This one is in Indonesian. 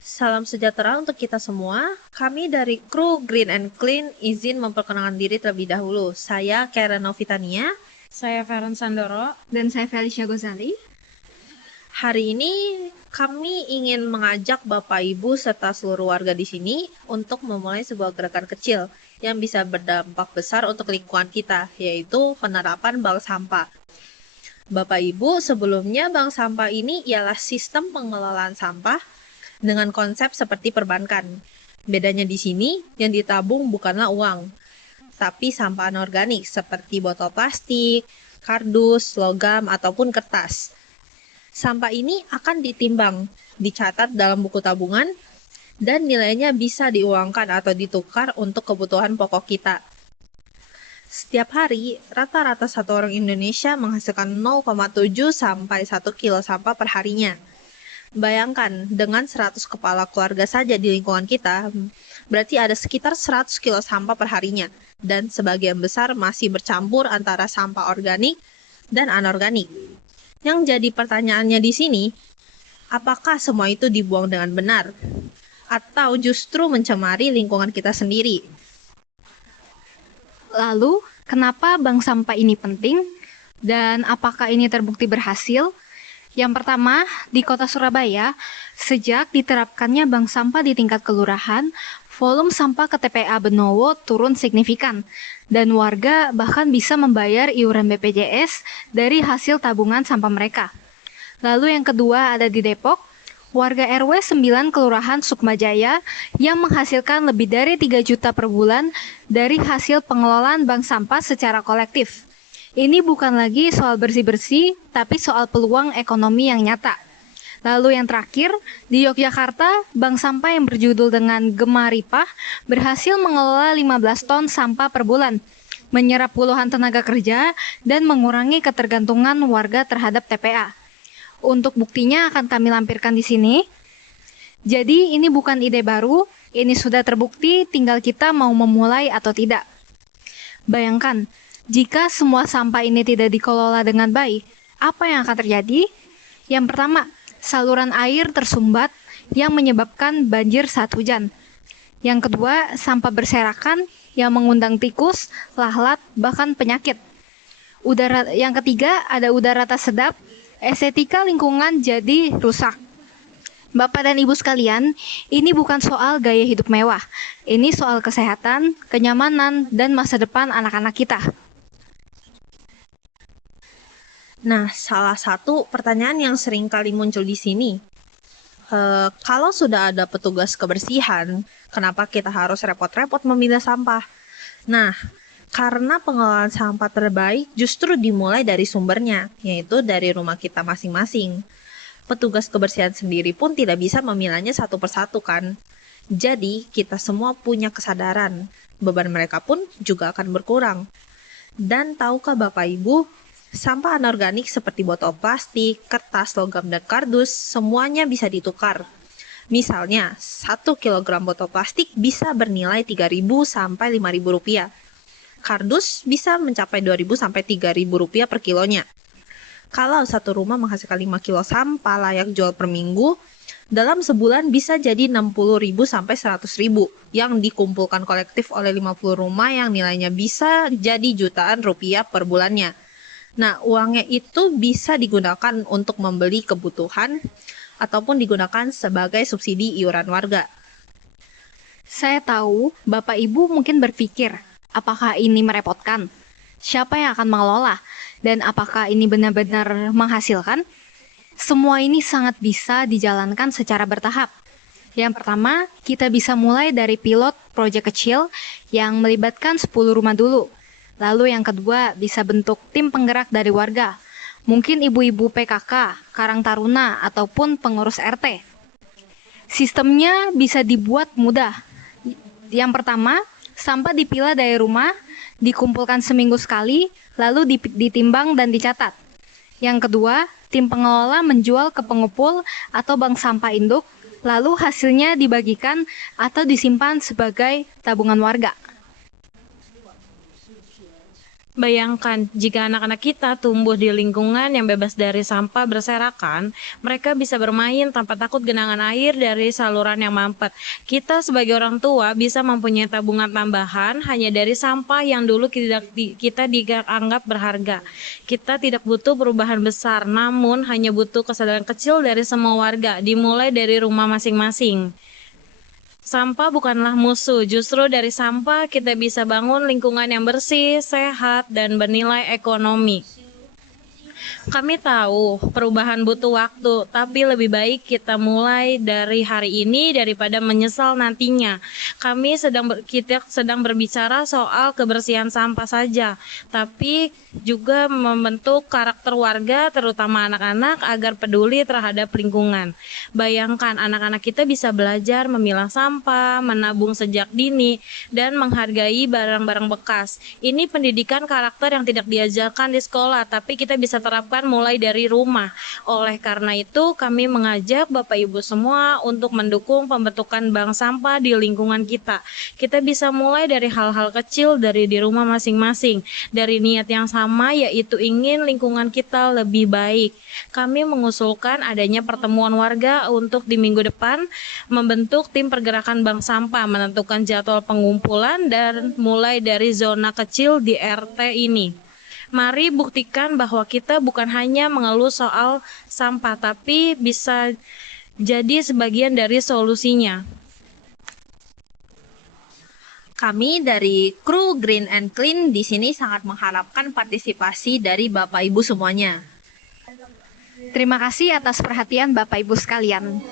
Salam sejahtera untuk kita semua. Kami dari kru Green and Clean izin memperkenalkan diri terlebih dahulu. Saya Karen Novitania. Saya Feren Sandoro. Dan saya Felicia Gozali. Hari ini kami ingin mengajak Bapak Ibu serta seluruh warga di sini untuk memulai sebuah gerakan kecil yang bisa berdampak besar untuk lingkungan kita, yaitu penerapan bank sampah. Bapak Ibu, sebelumnya bank sampah ini ialah sistem pengelolaan sampah dengan konsep seperti perbankan. Bedanya di sini, yang ditabung bukanlah uang, tapi sampah anorganik seperti botol plastik, kardus, logam, ataupun kertas. Sampah ini akan ditimbang, dicatat dalam buku tabungan, dan nilainya bisa diuangkan atau ditukar untuk kebutuhan pokok kita. Setiap hari, rata-rata satu orang Indonesia menghasilkan 0,7 sampai 1 kilo sampah per harinya. Bayangkan, dengan 100 kepala keluarga saja di lingkungan kita, berarti ada sekitar 100 kilo sampah per harinya. Dan sebagian besar masih bercampur antara sampah organik dan anorganik. Yang jadi pertanyaannya di sini, apakah semua itu dibuang dengan benar? Atau justru mencemari lingkungan kita sendiri? Lalu, kenapa bank sampah ini penting? Dan apakah ini terbukti berhasil? Yang pertama, di kota Surabaya, sejak diterapkannya bank sampah di tingkat kelurahan, volume sampah ke TPA Benowo turun signifikan, dan warga bahkan bisa membayar iuran BPJS dari hasil tabungan sampah mereka. Lalu yang kedua ada di Depok, warga RW 9 Kelurahan Sukmajaya yang menghasilkan lebih dari 3 juta per bulan dari hasil pengelolaan bank sampah secara kolektif. Ini bukan lagi soal bersih-bersih, tapi soal peluang ekonomi yang nyata. Lalu yang terakhir, di Yogyakarta, bank sampah yang berjudul dengan Gemaripah berhasil mengelola 15 ton sampah per bulan, menyerap puluhan tenaga kerja, dan mengurangi ketergantungan warga terhadap TPA. Untuk buktinya akan kami lampirkan di sini. Jadi ini bukan ide baru, ini sudah terbukti, tinggal kita mau memulai atau tidak. Bayangkan, jika semua sampah ini tidak dikelola dengan baik, apa yang akan terjadi? Yang pertama, saluran air tersumbat yang menyebabkan banjir saat hujan. Yang kedua, sampah berserakan yang mengundang tikus, lalat, bahkan penyakit. Yang ketiga, ada udara tak sedap, estetika lingkungan jadi rusak. Bapak dan Ibu sekalian, ini bukan soal gaya hidup mewah. Ini soal kesehatan, kenyamanan, dan masa depan anak-anak kita. Nah, salah satu pertanyaan yang sering kali muncul di sini, kalau sudah ada petugas kebersihan, kenapa kita harus repot-repot memilah sampah? Nah, karena pengelolaan sampah terbaik justru dimulai dari sumbernya, yaitu dari rumah kita masing-masing. Petugas kebersihan sendiri pun tidak bisa memilahnya satu persatu kan. Jadi, kita semua punya kesadaran, beban mereka pun juga akan berkurang. Dan tahukah Bapak Ibu, sampah anorganik seperti botol plastik, kertas, logam, dan kardus semuanya bisa ditukar. Misalnya, 1 kilogram botol plastik bisa bernilai 3.000 sampai 5.000 rupiah. Kardus bisa mencapai 2.000 sampai 3.000 rupiah per kilonya. Kalau satu rumah menghasilkan 5 kilo sampah layak jual per minggu, dalam sebulan bisa jadi 60.000 sampai 100.000 yang dikumpulkan kolektif oleh 50 rumah yang nilainya bisa jadi jutaan rupiah per bulannya. Nah, uangnya itu bisa digunakan untuk membeli kebutuhan ataupun digunakan sebagai subsidi iuran warga. Saya tahu Bapak Ibu mungkin berpikir, apakah ini merepotkan? Siapa yang akan mengelola? Dan apakah ini benar-benar menghasilkan? Semua ini sangat bisa dijalankan secara bertahap. Yang pertama, kita bisa mulai dari pilot proyek kecil yang melibatkan 10 rumah dulu. Lalu yang kedua, bisa bentuk tim penggerak dari warga. Mungkin ibu-ibu PKK, Karang Taruna, ataupun pengurus RT. Sistemnya bisa dibuat mudah. Yang pertama, sampah dipilah dari rumah, dikumpulkan seminggu sekali, lalu ditimbang dan dicatat. Yang kedua, tim pengelola menjual ke pengepul atau bank sampah induk, lalu hasilnya dibagikan atau disimpan sebagai tabungan warga. Bayangkan, jika anak-anak kita tumbuh di lingkungan yang bebas dari sampah berserakan, mereka bisa bermain tanpa takut genangan air dari saluran yang mampet. Kita sebagai orang tua bisa mempunyai tabungan tambahan hanya dari sampah yang dulu kita dianggap berharga. Kita tidak butuh perubahan besar, namun hanya butuh kesadaran kecil dari semua warga, dimulai dari rumah masing-masing. Sampah bukanlah musuh, justru dari sampah kita bisa bangun lingkungan yang bersih, sehat, dan bernilai ekonomi. Kami tahu perubahan butuh waktu, tapi lebih baik kita mulai dari hari ini daripada menyesal nantinya. Kita sedang berbicara soal kebersihan sampah saja, tapi juga membentuk karakter warga, terutama anak-anak, agar peduli terhadap lingkungan. Bayangkan anak-anak kita bisa belajar memilah sampah, menabung sejak dini, dan menghargai barang-barang bekas. Ini pendidikan karakter yang tidak diajarkan di sekolah, tapi kita bisa terapkan mulai dari rumah. Oleh karena itu, kami mengajak Bapak Ibu semua untuk mendukung pembentukan bank sampah di lingkungan kita. Kita bisa mulai dari hal-hal kecil dari di rumah masing-masing, dari niat yang sama, yaitu ingin lingkungan kita lebih baik. Kami mengusulkan adanya pertemuan warga untuk di minggu depan membentuk tim pergerakan bank sampah, menentukan jadwal pengumpulan dan mulai dari zona kecil di RT ini. Mari buktikan bahwa kita bukan hanya mengeluh soal sampah, tapi bisa jadi sebagian dari solusinya. Kami dari kru Green and Clean di sini sangat mengharapkan partisipasi dari Bapak Ibu semuanya. Terima kasih atas perhatian Bapak Ibu sekalian.